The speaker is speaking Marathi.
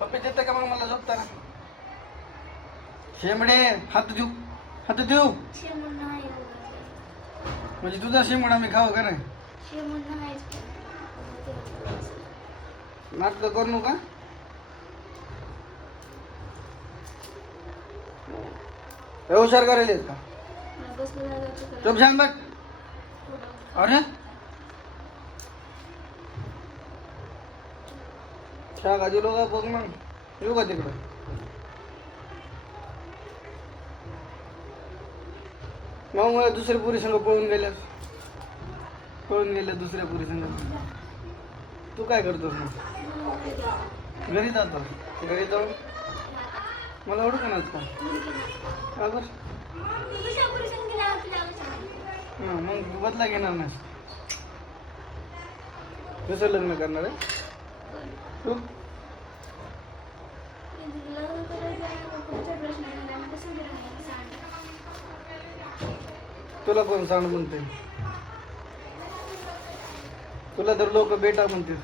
पप्पी देते का मग मला झोपताना? शेंबडे हात देऊ, हात देऊ म्हणजे तुझा शेंबडा मी खाऊ का नाही? नाटक करू नका. हुशार करायला का तुम छान बघ. अरे शाळा दिलो का बघ मग. येऊ का तिकडं? मग मला दुसऱ्या पुरी संग पळून गेल्या दुसऱ्या पुरी संग. तू काय करतोस मग? घरी जातो. घरी जाऊन मला ओळखू ना का? बरं मग बदला घेणार नाही. कसं लग्न करणार आहे तू? तुला कोण सांग म्हणते? तुला तर लोक बेटा म्हणते.